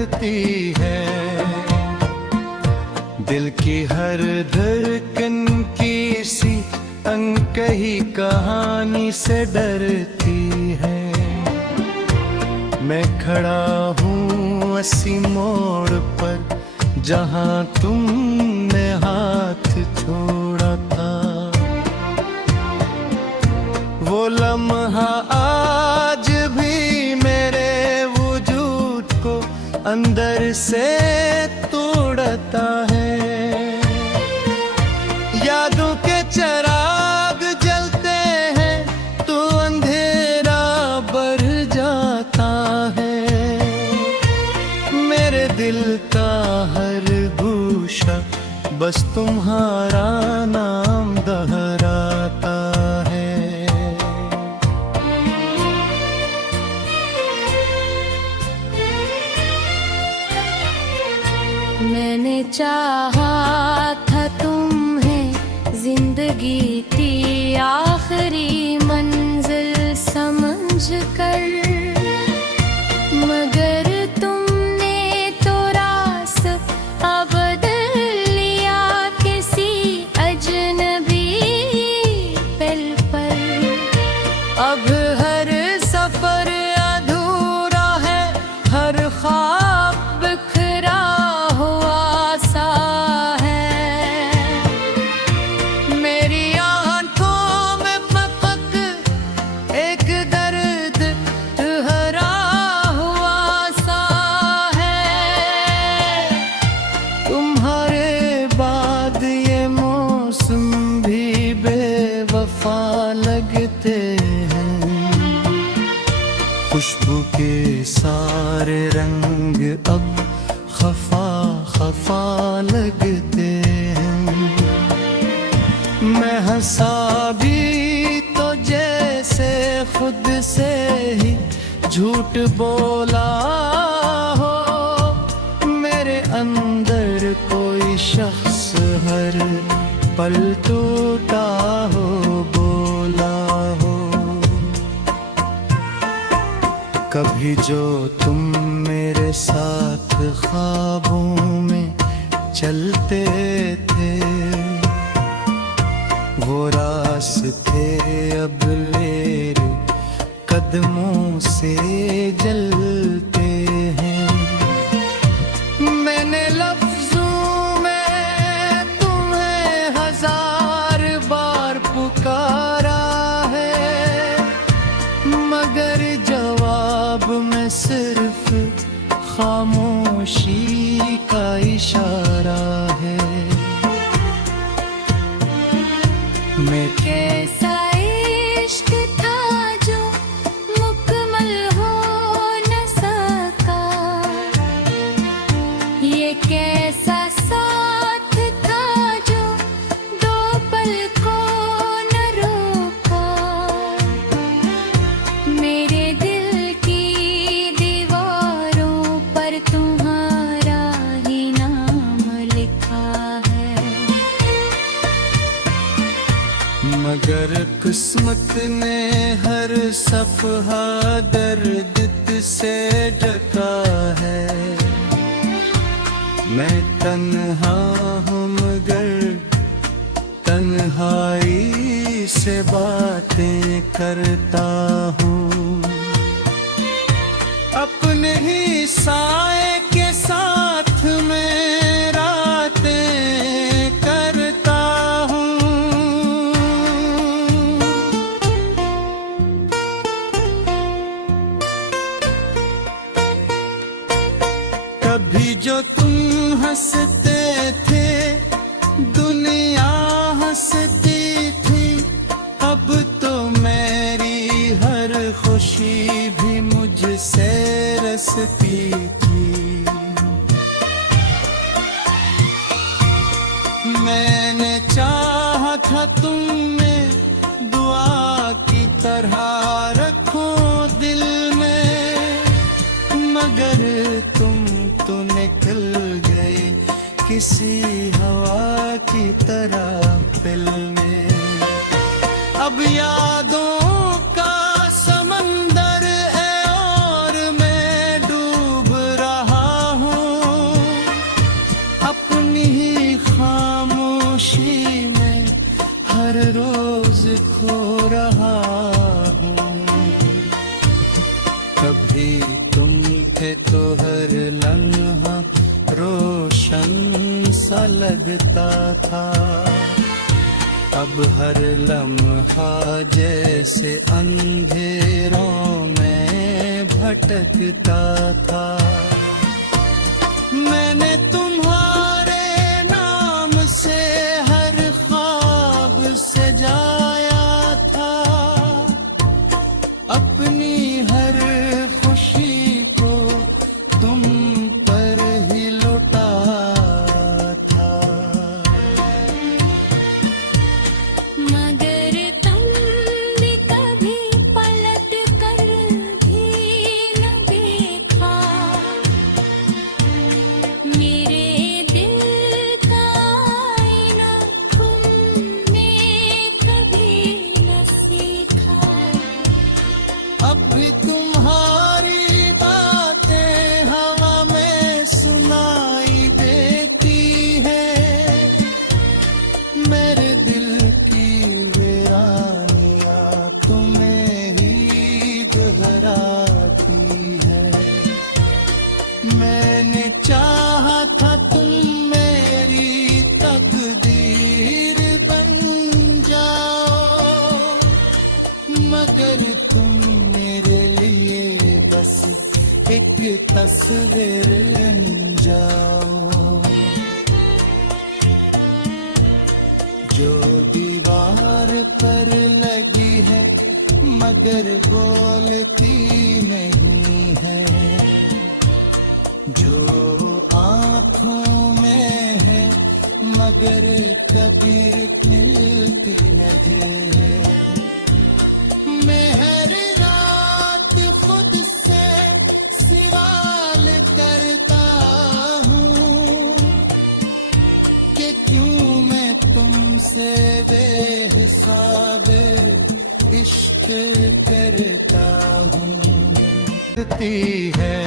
है दिल की हर धड़कन की सी अनकही कहानी से डरती है। मैं खड़ा हूँ उसी मोड़ पर जहाँ तुमने हाथ छोड़ा था। वो लम्हा आज भी मेरे वजूद को अंदर से तोड़ता है। यादों के चिराग जलते हैं तो अंधेरा बढ़ जाता है। मेरे दिल का हर गूशा बस तुम्हारा नाम दोहराता है। मैंने चाहा था तुम्हें जिंदगी की आखिरी मंजिल समझकर, मगर तुमने तो रास्ता बदल लिया किसी अजनबी पल पर। अब हर सफर अधूरा है, हर ख्वाब बिखरा हुआ सा है। मेरी आंखों में फकत एक दर्द ठहरा हुआ सा है। तुम्हारे बाद ये मौसम भी बेवफा लगते हैं। खुशबू के सारे रंग अब खफा खफा लगते हैं। मैं हंसा भी तो जैसे खुद से ही झूठ बोला हो। मेरे अंदर कोई शख्स हर पल टूटा हो, बोला हो। कभी जो तुम मेरे साथ ख्वाबों में चलते थे, वो रास्ते अब मेरे कदमों से जलते हैं। मैंने लफ्जों में तुम्हें हजार बार पुकारा है, मगर जवाब में सिर्फ खामोशी का इशारा है। मैं कैसा इश्क था जो मुकम्मल हो न सका, ये कैसा साथ था जो दो पल को न रोका। मेरे दिल की दीवारों पर तुम्हारा ही नाम लिखा है। मगर किस्मत ने हर सफ़हा दर्द से ढका है। मैं तन्हा हूँ मगर तन्हाई से बातें करता हूँ। अपने ही साए के साथ में रातें करता हूँ। कभी जो तुम हंसते थे दुनिया हंसती थी। अब तो मेरी हर खुशी भी मुझसे रसती थी। मैंने चाहा था तुम्हें दुआ की तरह रखूं दिल में, मगर तुम तो निकल गए किसी हवा की तरह दिल में। अब यादों का समंदर है और मैं डूब रहा हर लम्हा रोशन सा लगता था। अब हर लम्हा जैसे अंधेरों में भटकता था। मैंने तुम्हारे नाम से हर ख्वाब सजाया था, अपनी हर खुशी को तुम पर ही लुटा था। मगर तुम भी कभी पलट कर भी न देखा, मेरे दिल का आईना तुमने कभी न सीखा। अब भी तुम्हारी बातें हवा में सुनाई देती है, मेरे दिल की वीरानियां तुम्हें ही दोहराती है। मैंने चाहा था तुम मेरी तकदीर बन जाओ, मगर तुम मेरे लिए बस एक तस्वीर बन जाओ। जो दीवार पर लगी है मगर बोलती नहीं है, जो आँखों में है मगर कभी मिलती नहीं है। मैं हर रात खुद से सवाल करता हूँ कि क्यों मैं तुमसे बेहिसाब इश्क करता हूँ। है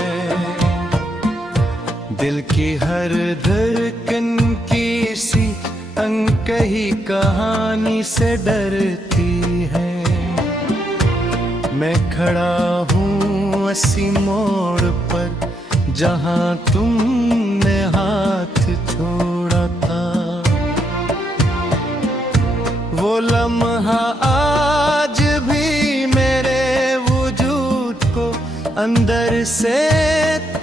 दिल की हर धड़कन की सी अनकही कहानी से डरती है। मैं खड़ा हूँ उसी मोड़ पर जहाँ तुमने हाथ छोड़ा था। वो लम्हा आज भी मेरे वजूद को अंदर से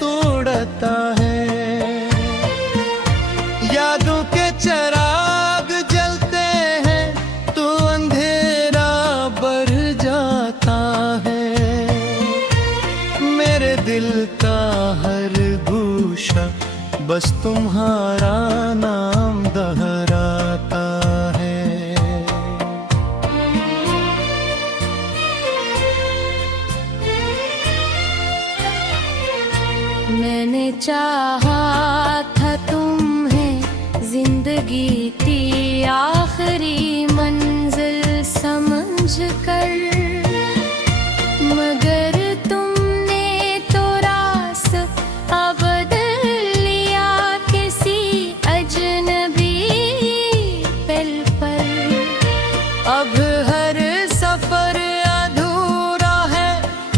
तोड़ता है। यादों के चिराग जलते हैं तो अंधेरा बढ़ जाता है। मेरे दिल का हर गूशा बस तुम्हारा नाम दोहराता है। मैंने चाहा था तुम्हें जिंदगी की आखिरी मंजिल समझ कर, मगर तुमने तो रास्ता बदल लिया किसी अजनबी पल पर। अब हर सफर अधूरा है,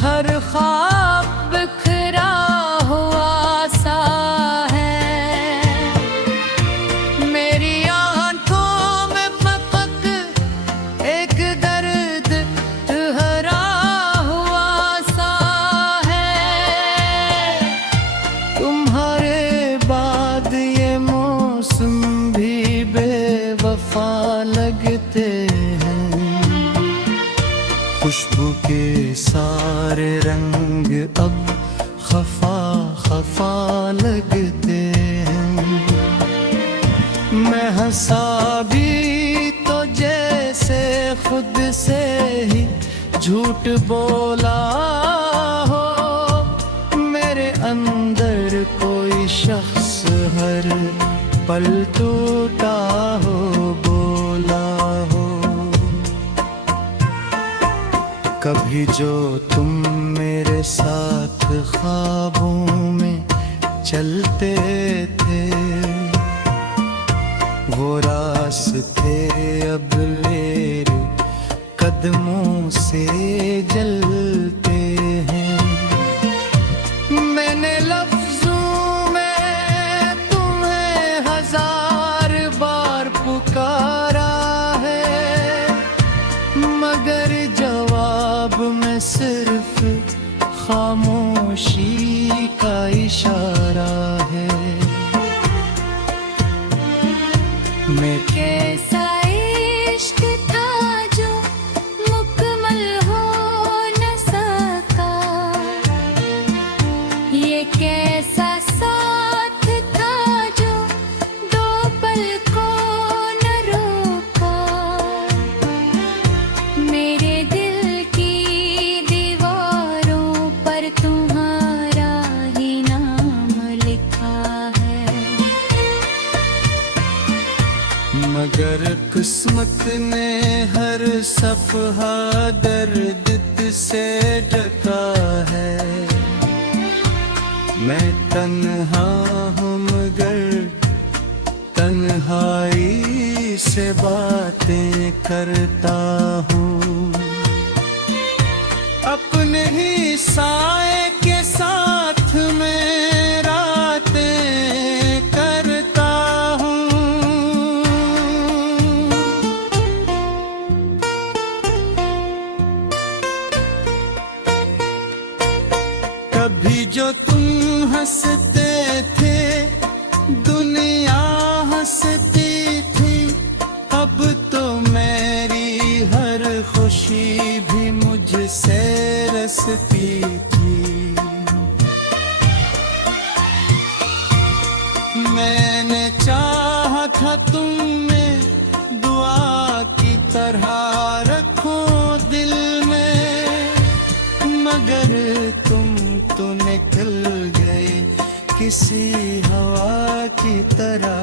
हर ख्वाब बिखरा हुआ सा है। मेरी आंखों में फकत एक दर्द हरा हुआ सा है। तुम्हारे बाद ये मौसम भी बेवफा लगते हैं। खुशबू के सारे रंग अब खफा खफा लगते हैं। मैं हंसा भी तो जैसे खुद से ही झूठ बोला हो। मेरे अंदर कोई शख्स हर पल टूटा हो, बोला हो। कभी जो तुम मेरे साथ ख्वाबों में चलते थे, वो रास्ते अब मेरे कदमों से जलते हैं। मैंने लफ्ज़ मगर किस्मत ने हर सफहा दर्द से ढका है। मैं तन्हा हूँ मगर तन्हाई से बातें करता हूँ। अपने ही साए के साथ में रातें करता हूँ। कभी जो तुम हंसते थे दुनिया हंसती थी, अब तो मेरी हर खुशी भी मुझसे रसती थी। मैंने चाहा था तुम में दुआ की तरह रखो दिल में, मगर तुम तो निकल गए किसी हवा की तरह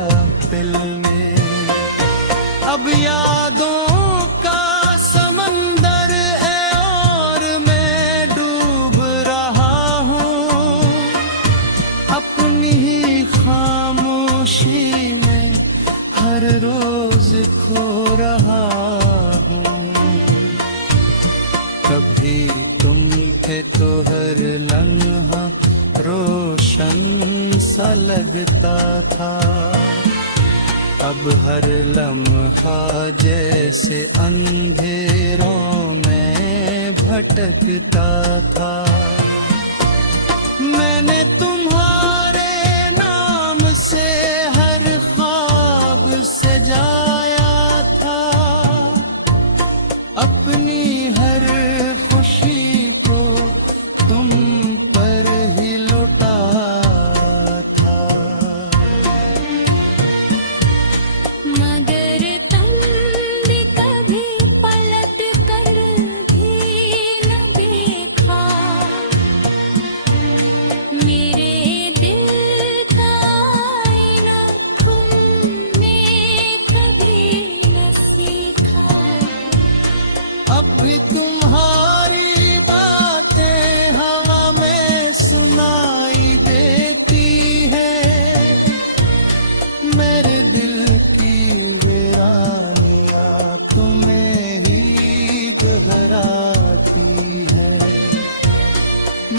दिल में। अब यादों का समंदर है और मैं डूब रहा हूँ। अपनी ही खामोशी में हर रोज खो रहा हूँ। कभी तुम थे तो हर लम्हा रोशन सा लगता था, अब हर लम्हा जैसे अंधेरों में भटकता था। मैंने तुम्हारे नाम से हर ख्वाब सजाया था, अपनी हर खुशी को तुम पर ही लुटा था। मगर तुम भी कभी पलट कर भी न देखा, मेरे दिल का आईना तुमने कभी न सीखा। अब भी तुम्हारी बातें हवा में सुनाई देती है, मेरे दिल की वीरानियां तुम्हें ही दोहराती है।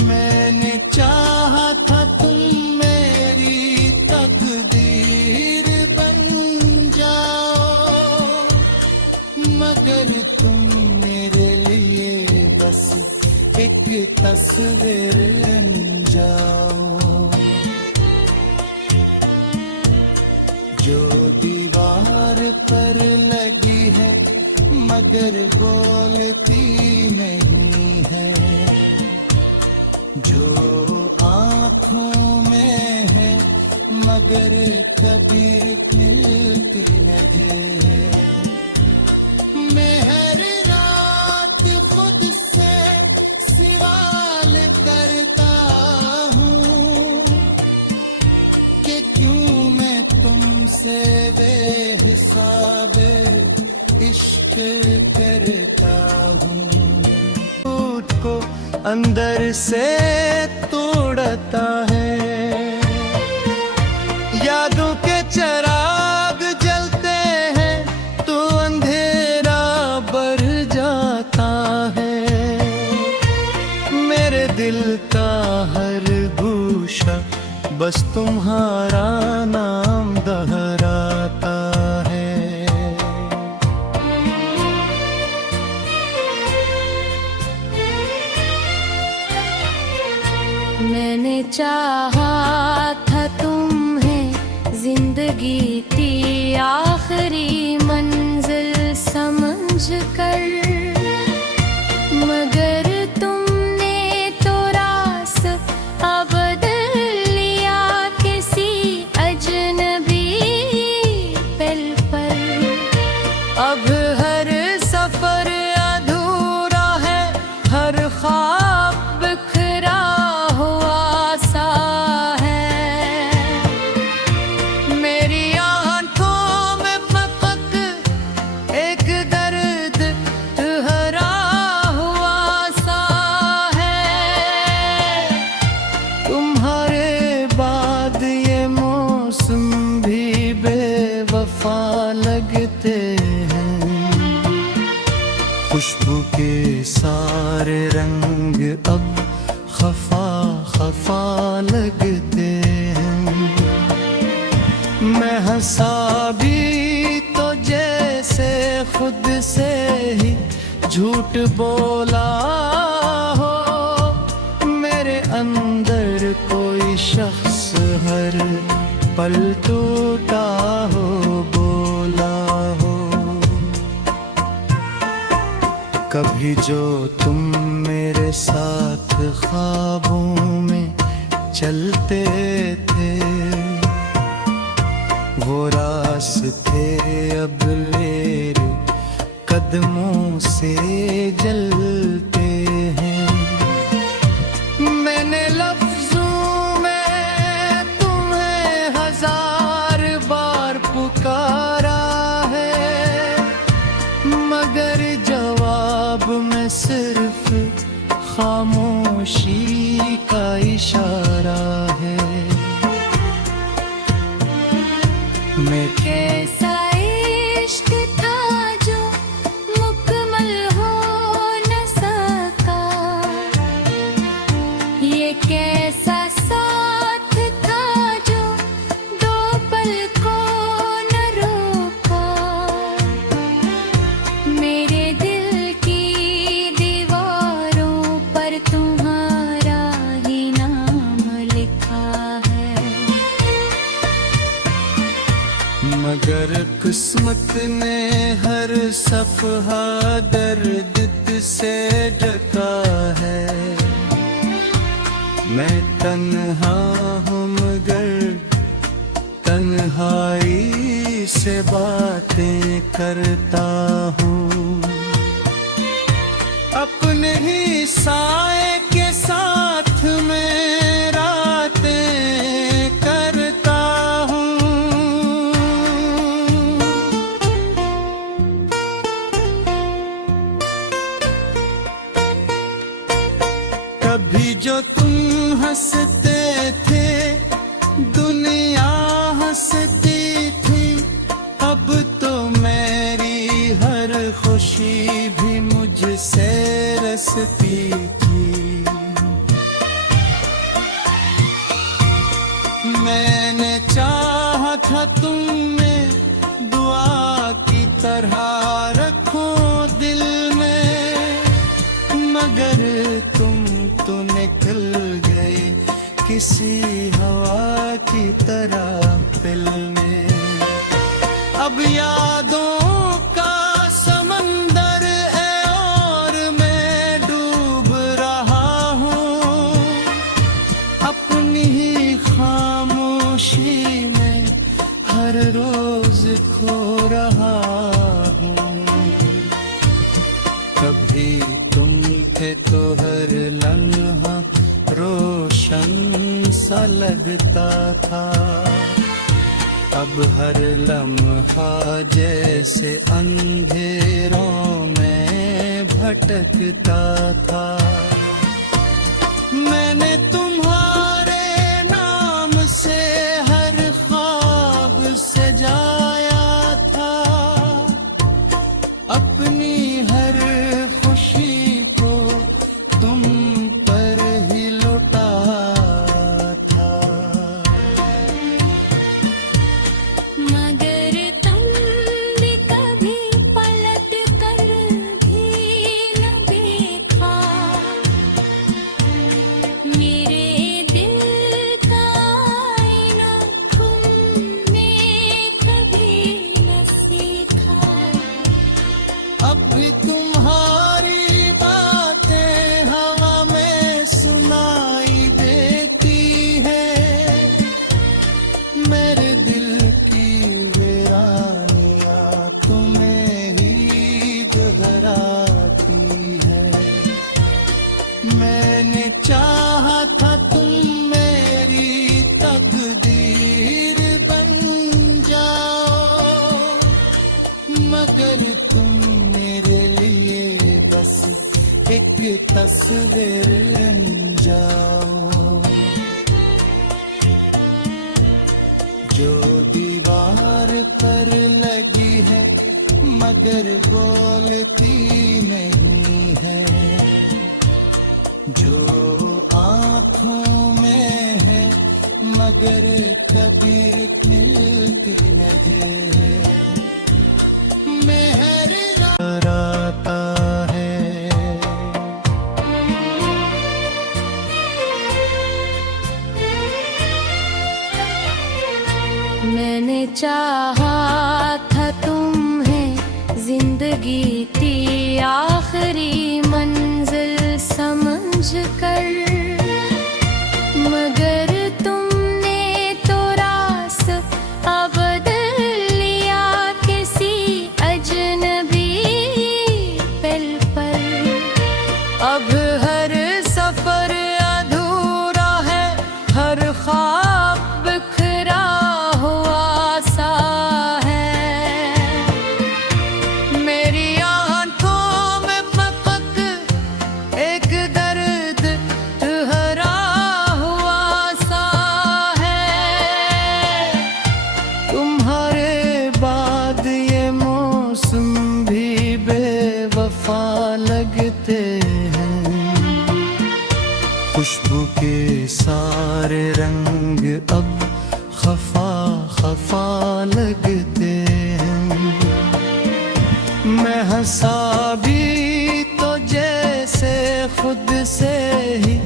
मैंने चाहा था तुम मेरी तकदीर बन जाओ, मगर तुम मेरे लिए बस एक तस्वीर बन जाओ। जो दीवार पर लगी है मगर बोलती नहीं है, जो आँखों में है मगर कभी मिलती नहीं है। मैं हर रात खुद से सवाल करता हूँ कि क्यों मैं तुमसे बेहिसाब इश्क करता हूँ। टूट को अंदर से तोड़ता है, यादों के चिराग जलते हैं तो अंधेरा बढ़ जाता है। मेरे दिल का हर गूशा बस तुम्हारा नाम दोहराता है। मैंने चाहा था तुम्हें जिंदगी की आखिरी मंजिल समझ कर, मगर तुमने तो रास्ता बदल लिया किसी अजनबी पल पर। अब हर सफर अधूरा है, हर ख्वाब बिखरा हुआ सा खुशबू के सारे रंग अब खफा खफा लगते हैं। मैं हंसा भी तो जैसे खुद से ही झूठ बोला हो। मेरे अंदर कोई शख्स हर पल टूटा हो, बोला हो। कभी जो तुम मेरे साथ ख्वाबों में चलते थे, वो रास्ते अब मेरे कदमों से जलते हैं। मैंने लफ्जों में तुम्हें हजार बार पुकारा है, मगर जवाब में सिर्फ खामोशी का इशारा है। मैं कैसा इश्क था जो मुकम्मल हो न सका, ये कैसा साथ था जो दो पल को न रोका। मेरे दिल की दीवारों पर तुम्हारा ही नाम लिखा है। मगर किस्मत ने हर सफ़हा दर्द से ढका है। मैं तन्हा हूँ मगर तन्हाई से बातें करता हूँ। अपने ही साए के साथ में रातें करता हूँ। कभी जो तुम हंसते थे दुनिया हंसती थी, अब तो मेरी हर खुशी भी मुझसे रसती थी। मैंने चाहा था तुम में दुआ की तरह रखो दिल में, मगर तुम तो निकल गए किसी हवा की तरह दिल में। अब यादों का समंदर है और मैं डूब रहा हूँ, अपनी ही खामोशी में हर रोज खो रहा हूँ। कभी तुम थे तो हर लम्हा रोशन सा लगता था, अब हर लम्हा जैसे अंधेरों में भटकता था। मैंने तुम्हारे नाम से हर ख्वाब सजाया था, अपनी हर खुशी को तुम पर ही लुटा था। मगर तुम भी कभी पलट कर भी न देखा, मेरे दिल का आईना तुमने कभी न सीखा। अब भी तुम्हारी बातें हवा में सुनाई देती है, मेरे दिल की वीरानियां तुम्हें ही दोहराती है। मैंने चाहा था तुम मेरी तकदीर बन जाओ, मगर तुम मेरे लिए बस एक तस्वीर बन जाओ। जो दीवार पर लगी है मगर बोलती नहीं है। जो आँखों में है मगर कभी मिलती नहीं है। मेहर आता है। मैंने चाहा था तुम्हें जिंदगी की आखिरी मंजिल समझ कर, मगर तुमने तो रास्ता बदल लिया किसी अजनबी पल पर। अब हर सफर अधूरा है, हर ख्वाब बिखरा हुआ सा है। मेरी आंखों में फकत एक दर्द ठहरा हुआ सा है। तुम्हारे बाद ये मौसम भी बेवफा लगते हैं। खुशबू के सारे रंग अब खफा खफा लगते हैं। मैं हंसा भी तो जैसे खुद से ही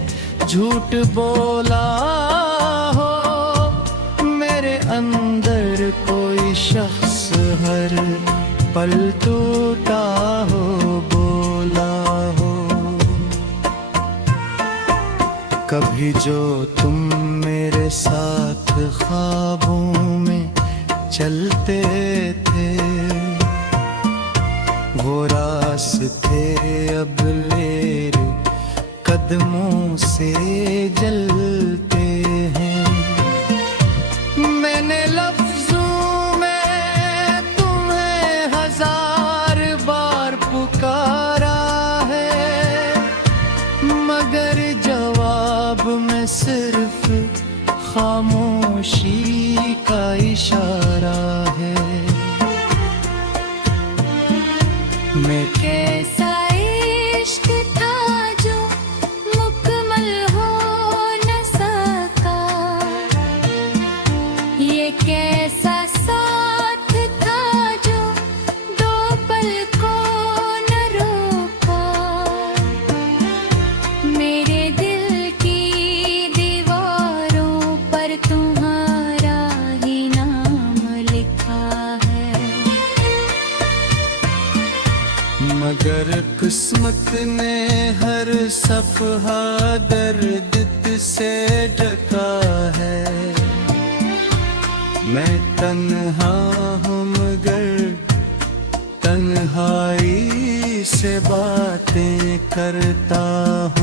झूठ बोला हो। मेरे अंदर कोई शख्स हर पल टूटा हो, बोला हो। कभी जो तुम मेरे साथ ख्वाबों में चलते थे, वो रास्ते अब मेरे कदमों से जलते हैं। मैंने लफ्जों में तुम्हें हजार बार पुकारा है, मगर जवाब में सिर्फ खामोशी का इशारा है। मैं कैसा इश्क था जो मुकम्मल हो न सका, ये कैसा साथ था जो दो पल को न रोका। मेरे दिल की दीवारों पर तुम्हारा ही नाम लिखा है। मगर किस्मत ने हर सफहा दर्द से ढका है। मैं तन्हा हूँ मगर तन्हाई से बातें करता हूँ।